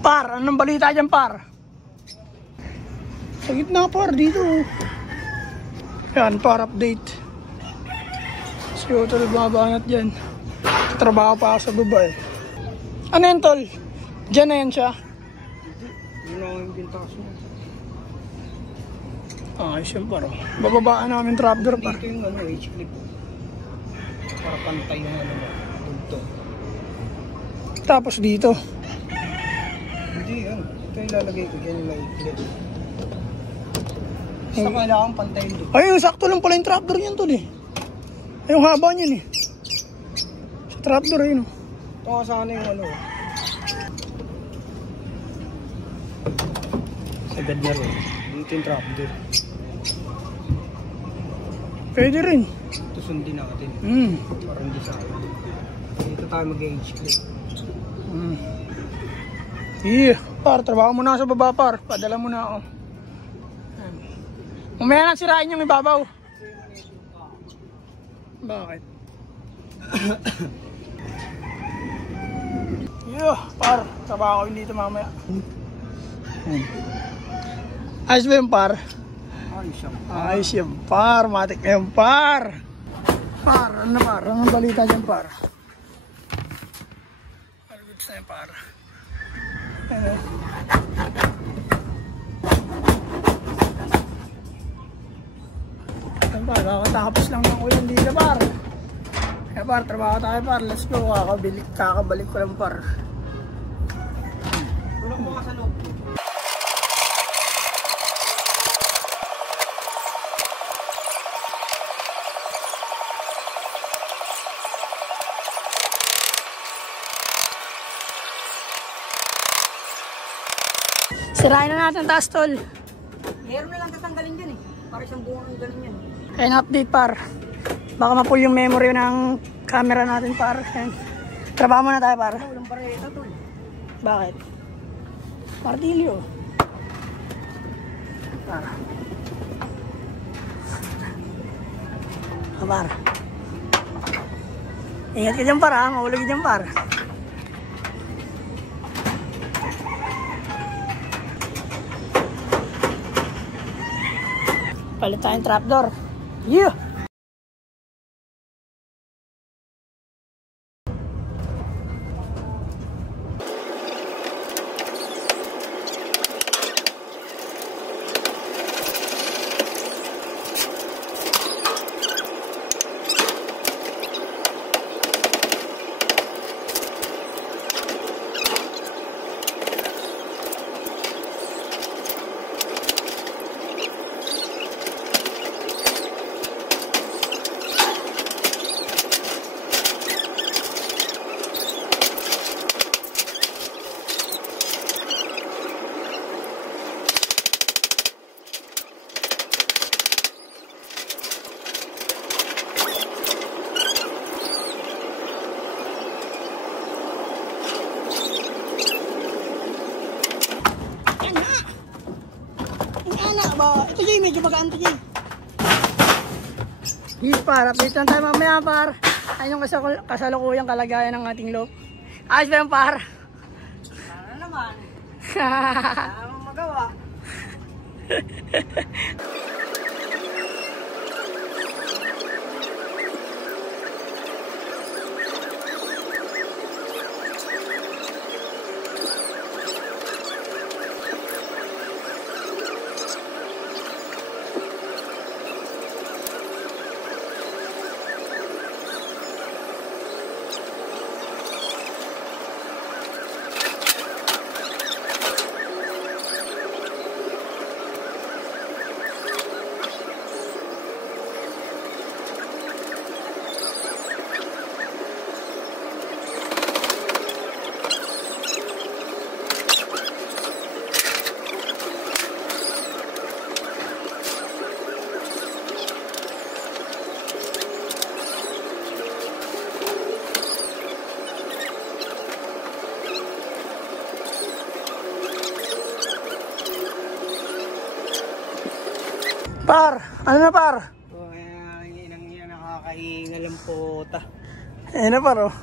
Par, anong balita dyan par? Sa gitna par, dito. Yan, par update. Si Otol bumabanat dyan. Trabaho pa ako sa baba eh. Ano yan tol? Dyan na yan siya. Yun ang yung bintas mo. Ayos yan par. Bababaan namin trapdoor par. Dito yung ano, H-clip. Para pantay yung ano mo. Dito. Tapos dito. Hindi yan. Ito yung lalagay ko dyan yung H-clip. Basta kailangan pantay dito. Ay, sakto lang pala yung trapdoor niyan tol eh. Ay, yung haba niyan eh. Sa trapdoor yun. Ito sana yung ano. Sagad na rin. Dito yung trapdoor. Pwede rin. Ito sundin natin. Parang hindi sa akin. Dito tayo mag-H-clip. Yeah, par, trabaho mo na sa baba par. Padala mo na ako. Umaya na sirain yung ibabaw. Bakit? Yeah, par, trabaho ko dito mamaya. Ayos ba yung par? Ayos yung par, matik na yung par. Par, ano par? Anong balita dyan par? All goods na yung par. Par, kakatapos lang ng ulan dito par. Kaya par, trabaho tayo par. Let's go, kakabalik ko lang par. Tulong mo ka sa loob. Sirain na natin taas tol. Meron na lang tatanggalin dyan eh. Para siyang buong ang galing yan. Ayan, update par. Baka ma-pull yung memory ng camera natin par. Ayan. Trabaho muna tayo par. Walang pareta tol. Bakit? Martilyo. Par. Par. Ingat ka dyan par ha. Mahulog dyan par. Palit tayong trapdoor. Yeah! Ito Jay, medyo magaan to Jay. Yes par, update lang tayo mamaya par. Ayun yung kasalukuyang kalagayan ng ating loop. Ayos ba yung par? Sana naman. Sana magawa. Par, ano na par? Oh, inang yan nakakahingal ang puta. Ayun na par oh.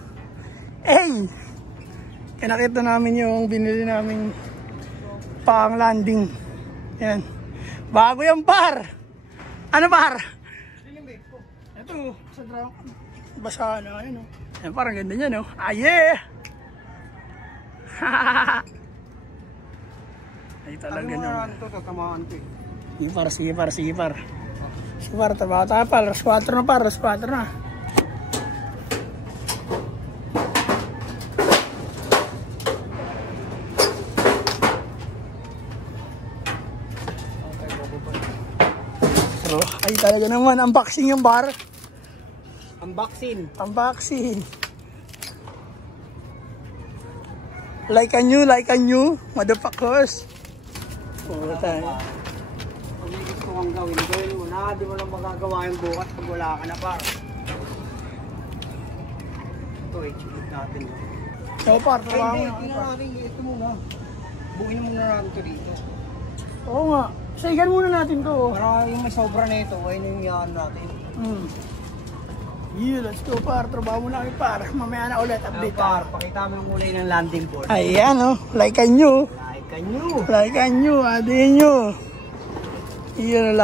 Hey! kinakita namin yung binili naming pang landing. Yan. Bago yan, par. Ano, par? Ito, sa drunk. Basa na, yun, oh. Yan, parang ganda niya, no? Ah, yeah! Ay, talaga naman. Ito, tatamaan ko eh. Sige, par, sige, par, sige, par. Sige, par, tabaho tayo, par. Alas 4 na, par. Alas 4 na. So, ay, talaga naman. Unboxing yung bar. Unboxing. Unboxing. Like a new, motherfuckers. Oo, tayo. Kung may gusto kang gawin mo na. Di mo lang magagawa yung bukas pag wala ka na, par. Ito, i-chulog natin. Oo, par. Ay, Trabaho hindi. na. Tingnan natin. Ito muna. Buuin muna natin ito dito. Oo nga. Saigan muna natin to. Para yung may sobra na ito, ay nangyayaan natin. Yeah, let's go, par. Trabaho muna kami, par. Mamaya na ulit. Update, Par, pakita mo yung kulay ng landing board. Ayan, oh. Like a new. Like a new. Like a new. Adi nyo. Iyan,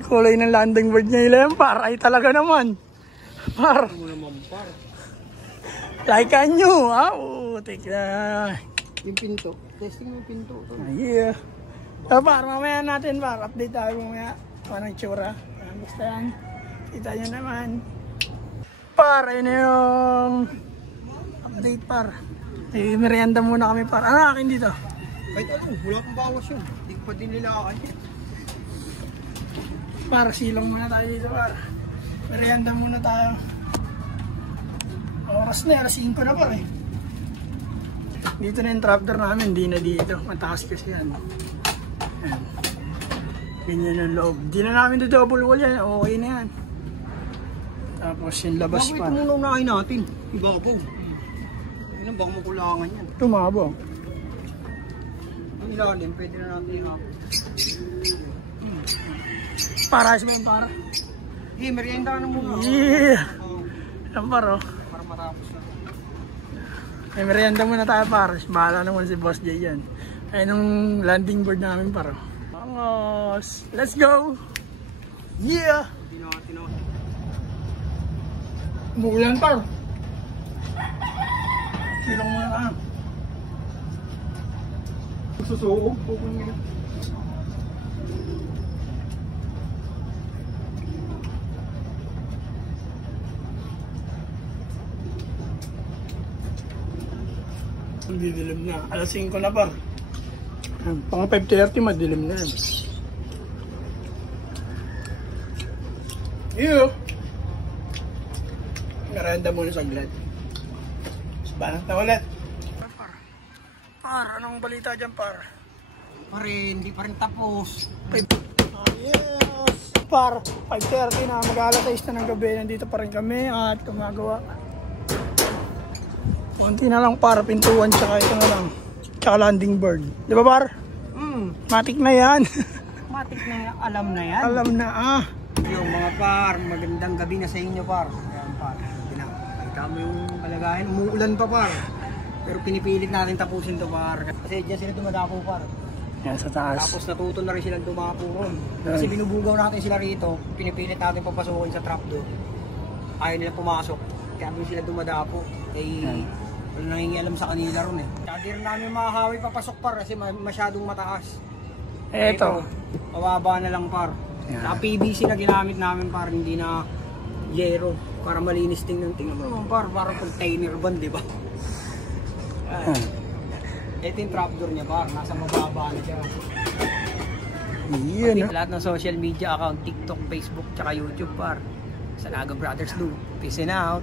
kulay ng landing board niya ilan, par. Ay, talaga naman. Par. Ano mo naman, par? Like a new, ha? Oo, take na. Yung pinto. Testing mo yung pinto. Yeah. So, par, mamaya natin, par. Update tayo mamaya. Anong tsura. Ayan, basta yan. Kita nyo naman. Par, ayun na yung update, par. Eh, merienda muna kami, par. Ano akin dito? Kahit ano, wala pang bawas yun. Hindi ko pa din nilakaan yun. Par, silong muna tayo dito, par. Merienda muna tayo. Oras na, alas 5 na, par, eh. Dito na yung trapdoor namin, hindi na dito. Mataas kasi yan. Ayan. Ganyan ang loob. Di na namin do double wall yan. Okay na yan. Tapos yung labas pa. Bakit ito muna unahin natin? Ibabaw. Ano baka makulangan yan? Tumabo. Ang ilalim, pwede na natin ihapon. Para sa mga para. Eh, merienda ka na muna. Yeah. Yan par, oh. Para matapos na. May merienda muna tayo, par. Bahala naman si Boss Jay yan. Ayun yung landing board namin, par. Vamos. Let's go. Yeah. Hindi natin na. Umuulan, par. Silong muna ka. Susuog. Didilim na. Alas 5 na, par. Pang 5:30, madilim na yan. Iyo. Merienda muna saglit. Banat na ulit. Par, anong balita dyan, par? Pa rin, hindi pa rin tapos. Oh, yes! Par, 5:30 na, mag-alas 6 na ng gabi. Nandito pa rin kami at gumagawa. Kunti na lang, par, pintuan, tsaka ito na lang. Tsaka landing board. Di ba, par? Matik na yan. Matik na yan. Alam na yan. Alam na, ah. Yung mga par, magandang gabi na sa inyo, par. Ayan, par. Kita mo yung kalagayan. Umuulan pa, par. Pero pinipilit natin tapusin to, par. Kasi dyan sila dumadapo, par. Yan sa taas. Tapos natuto na rin silang dumapo ron. Kasi binubugaw natin sila rito. Pinipilit natin papasukin sa trapdoor. Ayaw nila pumasok. Kaya doon sila dumadapo. Eh, wala nangingialam sa kanila ron eh. Kaya di rin namin makahawi papasok, par. Kasi masyadong mataas. Eto. Mababa na lang, par. Sa PVC na ginamit namin, par, hindi na yero para malinis tingnan. Tingnan mo naman, par, para container van, di ba? Ito yung trapdoor niya, par, nasa mababa na siya. Yun. Lahat ng social media account, TikTok, Facebook, tsaka YouTube, par. Sa Naga Brothers do. Peace and out.